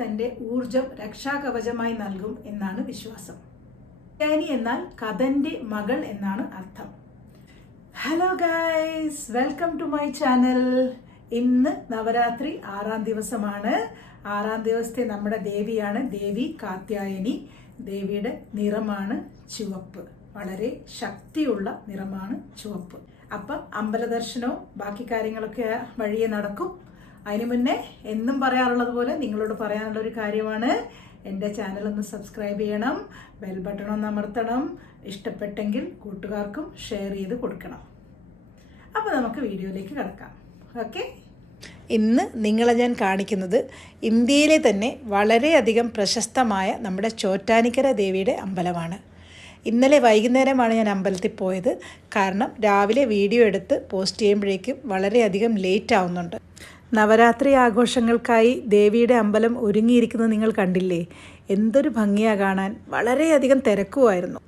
തന്റെ ഊർജം രക്ഷാകവചമായി നൽകും എന്നാണ് വിശ്വാസം. കാത്യായനി എന്നാൽ കഥന്റെ മകൾ എന്നാണ് അർത്ഥം. Hello guys welcome to my channel ഇന്ന് നവരാത്രി ആറാം ദിവസമാണ്. ആറാം ദിവസത്തെ നമ്മുടെ ദേവിയാണ് ദേവി കാത്യായനി. ദേവിയുടെ നിറമാണ് ചുവപ്പ്. വളരെ ശക്തിയുള്ള നിറമാണ് ചുവപ്പ്. അപ്പം അമ്പലദർശനവും ബാക്കി കാര്യങ്ങളൊക്കെ വഴിയെ നടക്കും. അതിനു മുന്നേ എന്നും പറയാറുള്ളത് പോലെ നിങ്ങളോട് പറയാനുള്ള ഒരു കാര്യമാണ്. എന്റെ ചാനൽ ഒന്ന് സബ്സ്ക്രൈബ് ചെയ്യണം ബെൽ ബട്ടൺ ഒന്ന് അമർത്തണം ഇഷ്ടപ്പെട്ടെങ്കിൽ കൂട്ടുകാർക്കും ഷെയർ ചെയ്ത് കൊടുക്കണം. അപ്പോൾ നമുക്ക് വീഡിയോയിലേക്ക് കിടക്കാം. ഓക്കെ ഇന്ന് നിങ്ങളെ ഞാൻ കാണിക്കുന്നത് ഇന്ത്യയിലെ തന്നെ വളരെയധികം പ്രശസ്തമായ നമ്മുടെ ചോറ്റാനിക്കര ദേവിയുടെ അമ്പലമാണ്. ഇന്നലെ വൈകുന്നേരമാണ് ഞാൻ അമ്പലത്തിൽ പോയത്. കാരണം രാവിലെ വീഡിയോ എടുത്ത് പോസ്റ്റ് ചെയ്യുമ്പോഴേക്കും വളരെയധികം ലേറ്റ് ആവുന്നുണ്ട്. നവരാത്രി ആഘോഷങ്ങൾക്കായി ദേവിയുടെ അമ്പലം ഒരുങ്ങിയിരിക്കുന്നത് നിങ്ങൾ കണ്ടില്ലേ? എന്തൊരു ഭംഗിയാ കാണാൻ. വളരെയധികം തിരക്കുമായിരുന്നു.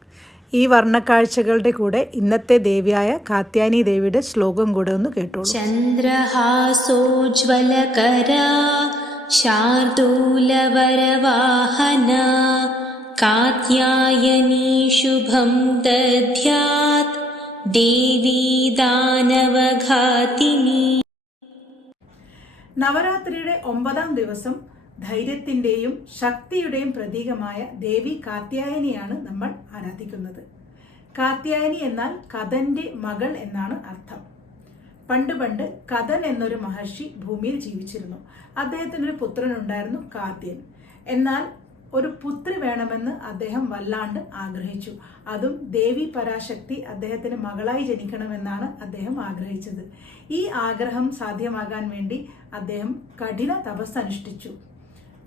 ഈ വർണക്കാഴ്ചകളുടെ കൂടെ ഇന്നത്തെ ദേവിയായ കാത്യാനി ദേവിയുടെ ശ്ലോകം കൂടെ ഒന്ന് കേട്ടോളൂ. ചന്ദ്രഹാസോജ്വലകരാ ശാർദൂലവരവാഹന കാത്യായനീ ശുഭം ദധ്യാത് ദേവീ ദാനവഘാതിനി നവരാത്രിയുടെ ഒമ്പതാം ദിവസം ധൈര്യത്തിന്റെയും ശക്തിയുടെയും പ്രതീകമായ ദേവി കാത്യായനിയാണ് നമ്മൾ ആരാധിക്കുന്നത്. കാത്യായനി എന്നാൽ കഥന്റെ മകൾ എന്നാണ് അർത്ഥം. പണ്ട് പണ്ട് കഥൻ എന്നൊരു മഹർഷി ഭൂമിയിൽ ജീവിച്ചിരുന്നു. അദ്ദേഹത്തിനൊരു പുത്രനുണ്ടായിരുന്നു കാത്യൻ എന്നാൽ ഒരു പുത്രി വേണമെന്ന് അദ്ദേഹം വല്ലാണ്ട് ആഗ്രഹിച്ചു. അതും ദേവി പരാശക്തി അദ്ദേഹത്തിന് മകളായി ജനിക്കണമെന്നാണ് അദ്ദേഹം ആഗ്രഹിച്ചത്. ഈ ആഗ്രഹം സാധ്യമാകാൻ വേണ്ടി അദ്ദേഹം കഠിന തപസ് അനുഷ്ഠിച്ചു.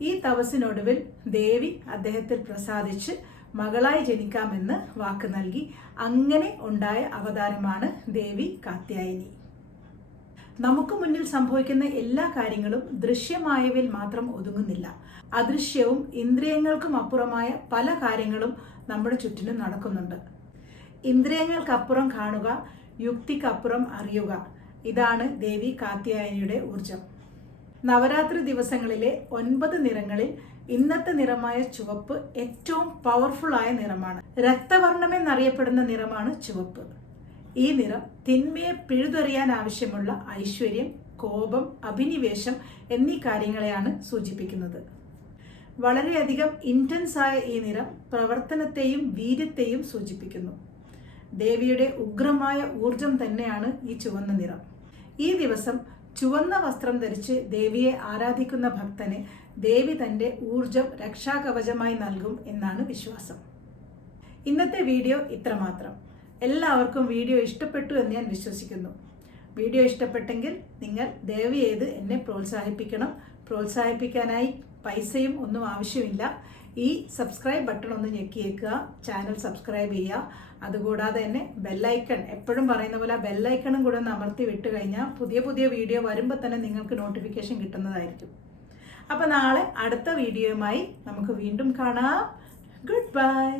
ഈ തപസ്സിനൊടുവിൽ ദേവി അദ്ദേഹത്തിൽ പ്രസാദിച്ച് മകളായി ജനിക്കാമെന്ന് വാക്ക് നൽകി. അങ്ങനെ ഉണ്ടായ അവതാരമാണ് ദേവി കാത്യായനി. നമുക്ക് മുന്നിൽ സംഭവിക്കുന്ന എല്ലാ കാര്യങ്ങളും ദൃശ്യമായവയിൽ മാത്രം ഒതുങ്ങുന്നില്ല. അദൃശ്യവും ഇന്ദ്രിയങ്ങൾക്കും അപ്പുറമായ പല കാര്യങ്ങളും നമ്മുടെ ചുറ്റിനും നടക്കുന്നുണ്ട്. ഇന്ദ്രിയങ്ങൾക്കപ്പുറം കാണുക യുക്തിക്കപ്പുറം അറിയുക. ഇതാണ് ദേവി കാത്യായനിയുടെ ഊർജം നവരാത്രി ദിവസങ്ങളിലെ ഒൻപത് നിറങ്ങളിൽ ഇന്നത്തെ നിറമായ ചുവപ്പ് ഏറ്റവും പവർഫുൾ ആയ നിറമാണ്. രക്തവർണമെന്നറിയപ്പെടുന്ന നിറമാണ് ചുവപ്പ്. ഈ നിറം തിന്മയെ പിഴുതെറിയാൻ ആവശ്യമുള്ള ഐശ്വര്യം കോപം അഭിനിവേശം എന്നീ കാര്യങ്ങളെയാണ് സൂചിപ്പിക്കുന്നത്. വളരെയധികം ഇന്റൻസ് ആയ ഈ നിറം പ്രവർത്തനത്തെയും വീര്യത്തെയും സൂചിപ്പിക്കുന്നു. ദേവിയുടെ ഉഗ്രമായ ഊർജം തന്നെയാണ് ഈ ചുവന്ന നിറം. ഈ ദിവസം ചുവന്ന വസ്ത്രം ധരിച്ച് ദേവിയെ ആരാധിക്കുന്ന ഭക്തന് ദേവി തന്റെ ഊർജം രക്ഷാകവചമായി നൽകും എന്നാണ് വിശ്വാസം. ഇന്നത്തെ വീഡിയോ ഇത്രമാത്രം. എല്ലാവർക്കും വീഡിയോ ഇഷ്ടപ്പെട്ടു എന്ന് ഞാൻ വിശ്വസിക്കുന്നു. വീഡിയോ ഇഷ്ടപ്പെട്ടെങ്കിൽ നിങ്ങൾ ദയവ് ചെയ്ത് എന്നെ പ്രോത്സാഹിപ്പിക്കണം. പ്രോത്സാഹിപ്പിക്കാനായി പൈസയും ഒന്നും ആവശ്യമില്ല. ഈ സബ്സ്ക്രൈബ് ബട്ടൺ ഒന്ന് ഞെക്കിയേക്കുക. ചാനൽ സബ്സ്ക്രൈബ് ചെയ്യുക. അതുകൂടാതെ തന്നെ ബെല്ലൈക്കൺ എപ്പോഴും പറയുന്ന പോലെ ബെല്ലൈക്കണും കൂടെ ഒന്ന് അമർത്തി വിട്ട് കഴിഞ്ഞാൽ പുതിയ പുതിയ വീഡിയോ വരുമ്പോൾ തന്നെ നിങ്ങൾക്ക് നോട്ടിഫിക്കേഷൻ കിട്ടുന്നതായിരിക്കും. അപ്പോൾ നാളെ അടുത്ത വീഡിയോയുമായി നമുക്ക് വീണ്ടും കാണാം. Good bye